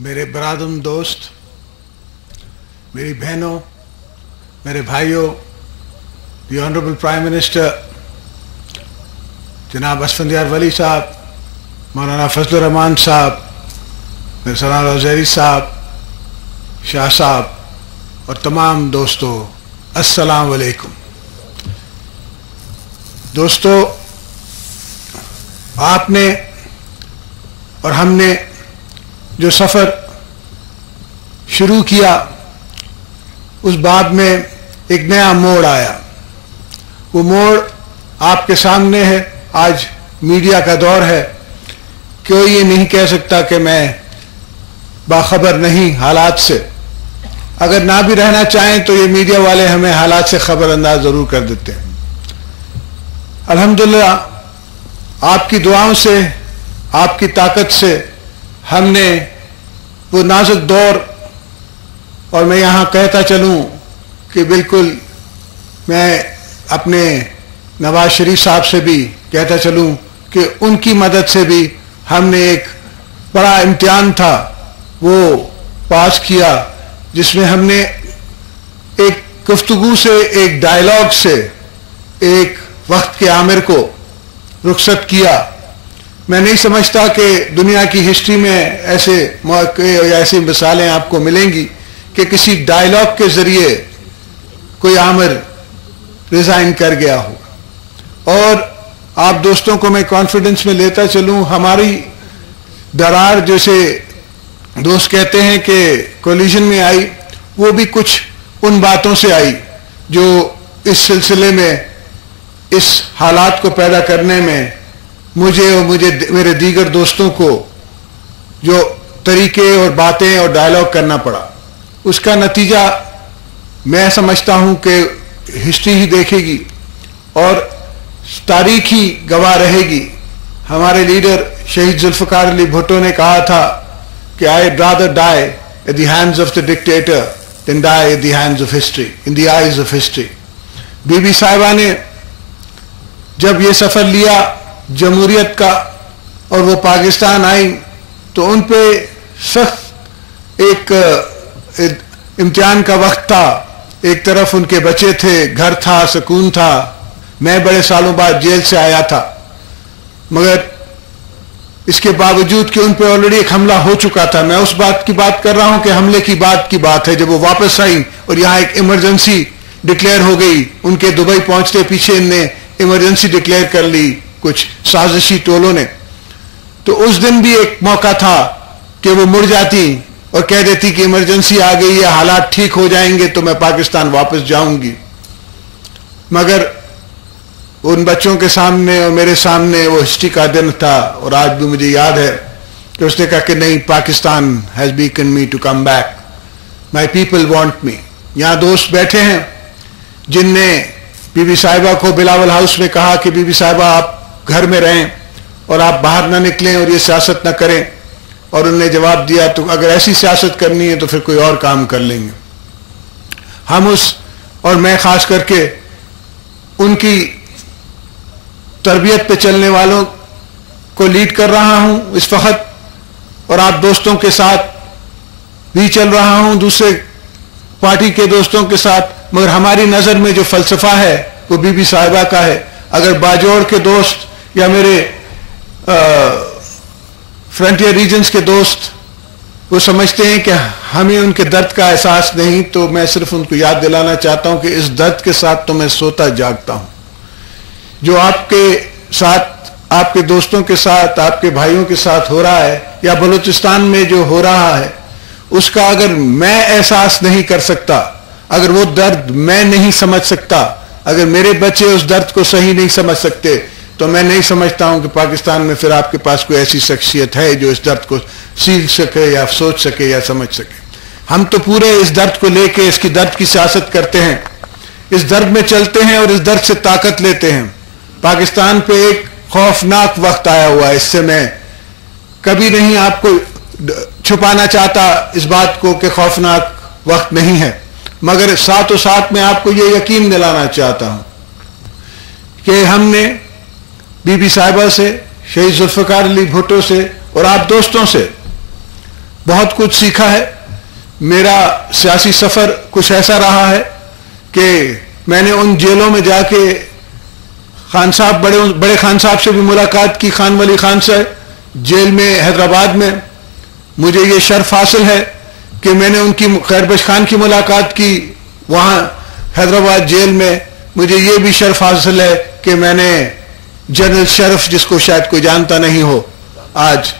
मेरे बरादर दोस्त, मेरी बहनों, मेरे भाइयों, दी ऑनरेबल प्राइम मिनिस्टर जनाब असफंदियार वली साहब, मौलाना फजलुर रहमान साहब, मेरे सलाना ज़ैरी साहब, शाह साहब और तमाम दोस्तों, अस्सलाम वालेकुम। दोस्तों, आपने और हमने जो सफ़र शुरू किया उस बाब में एक नया मोड़ आया। वो मोड़ आपके सामने है। आज मीडिया का दौर है, कोई ये नहीं कह सकता कि मैं बाखबर नहीं हालात से। अगर ना भी रहना चाहें तो ये मीडिया वाले हमें हालात से खबर अंदाज ज़रूर कर देते हैं। अल्हम्दुलिल्लाह आपकी दुआओं से, आपकी ताकत से हमने वो नाजुक दौर, और मैं यहाँ कहता चलूँ कि बिल्कुल मैं अपने नवाज शरीफ साहब से भी कहता चलूँ कि उनकी मदद से भी हमने एक बड़ा इम्तिहान था वो पास किया, जिसमें हमने एक गुफ्तगू से, एक डायलॉग से एक वक्त के आमिर को रुखसत किया। मैं नहीं समझता कि दुनिया की हिस्ट्री में ऐसे मौके या ऐसी मिसालें आपको मिलेंगी कि किसी डायलॉग के जरिए कोई आमिर रिजाइन कर गया हो। और आप दोस्तों को मैं कॉन्फिडेंस में लेता चलूं, हमारी दरार जैसे दोस्त कहते हैं कि कोलिजन में आई, वो भी कुछ उन बातों से आई जो इस सिलसिले में, इस हालात को पैदा करने में मुझे और मेरे दीगर दोस्तों को जो तरीके और बातें और डायलॉग करना पड़ा, उसका नतीजा मैं समझता हूं कि हिस्ट्री ही देखेगी और तारीख ही गवाह रहेगी। हमारे लीडर शहीद जुल्फ़िकार अली भुट्टो ने कहा था कि I rather die at the hands of the dictator than die at the hands of history, in the eyes of history. बीबी साहिबा ने जब ये सफर लिया जमहूरियत का और वो पाकिस्तान आई तो उन पे सख्त एक इम्तिहान का वक्त था। एक तरफ उनके बच्चे थे, घर था, सुकून था। मैं बड़े सालों बाद जेल से आया था, मगर इसके बावजूद कि उन पे ऑलरेडी एक हमला हो चुका था। मैं उस बात की बात कर रहा हूं कि हमले की बात है जब वो वापस आई और यहाँ एक इमरजेंसी डिक्लेयर हो गई। उनके दुबई पहुंचते पीछे इनने इमरजेंसी डिक्लेयर कर ली कुछ साजिशी टोलों ने। तो उस दिन भी एक मौका था कि वो मुड़ जाती और कह देती कि इमरजेंसी आ गई है, हालात ठीक हो जाएंगे तो मैं पाकिस्तान वापस जाऊंगी। मगर उन बच्चों के सामने और मेरे सामने वो हिस्ट्री का दिन था, और आज भी मुझे याद है कि उसने कहा कि नहीं, Pakistan has beckon me to come back, my people want me. यहाँ दोस्त बैठे हैं जिनने बीबी साहिबा को बिलावल हाउस में कहा कि बीबी साहिबा आप घर में रहें और आप बाहर ना निकलें और ये सियासत ना करें, और उन्होंने जवाब दिया तो अगर ऐसी सियासत करनी है तो फिर कोई और काम कर लेंगे। हम उस, और मैं खास करके उनकी तरबियत पे चलने वालों को लीड कर रहा हूं इस वक्त, और आप दोस्तों के साथ भी चल रहा हूं, दूसरे पार्टी के दोस्तों के साथ। मगर हमारी नजर में जो फलसफा है वो बीबी साहिबा का है। अगर बाजोड़ के दोस्त या मेरे फ्रंटियर रीजन्स के दोस्त वो समझते हैं कि हमें उनके दर्द का एहसास नहीं, तो मैं सिर्फ उनको याद दिलाना चाहता हूं कि इस दर्द के साथ तो मैं सोता जागता हूं। जो आपके साथ, आपके दोस्तों के साथ, आपके भाइयों के साथ हो रहा है या बलूचिस्तान में जो हो रहा है, उसका अगर मैं एहसास नहीं कर सकता, अगर वो दर्द मैं नहीं समझ सकता, अगर मेरे बच्चे उस दर्द को सही नहीं समझ सकते, तो मैं नहीं समझता हूं कि पाकिस्तान में फिर आपके पास कोई ऐसी शख्सियत है जो इस दर्द को सीख सके या सोच सके या समझ सके। हम तो पूरे इस दर्द को लेके, इसकी दर्द की सियासत करते हैं, इस दर्द में चलते हैं और इस दर्द से ताकत लेते हैं। पाकिस्तान पे एक खौफनाक वक्त आया हुआ है, इससे मैं कभी नहीं आपको छुपाना चाहता इस बात को कि खौफनाक वक्त नहीं है, मगर साथों साथ मैं आपको ये यकीन दिलाना चाहता हूं कि हमने बीबी साहिबा से, शहीद जुल्फ़िकार अली भुट्टो से और आप दोस्तों से بہت کچھ سیکھا ہے. میرا سیاسی سفر کچھ ایسا رہا ہے کہ میں نے ان جیلوں میں جا کے خان صاحب بڑے خان صاحب سے بھی ملاقات کی, خان ولی خان سے, جیل میں حیدرآباد میں. مجھے یہ شرف حاصل ہے کہ میں نے ان کی خیر بخش خان کی ملاقات کی وہاں حیدرآباد جیل میں. مجھے یہ بھی شرف حاصل ہے کہ میں نے جنرل شرف, جس کو شاید کوئی جانتا نہیں ہو, آج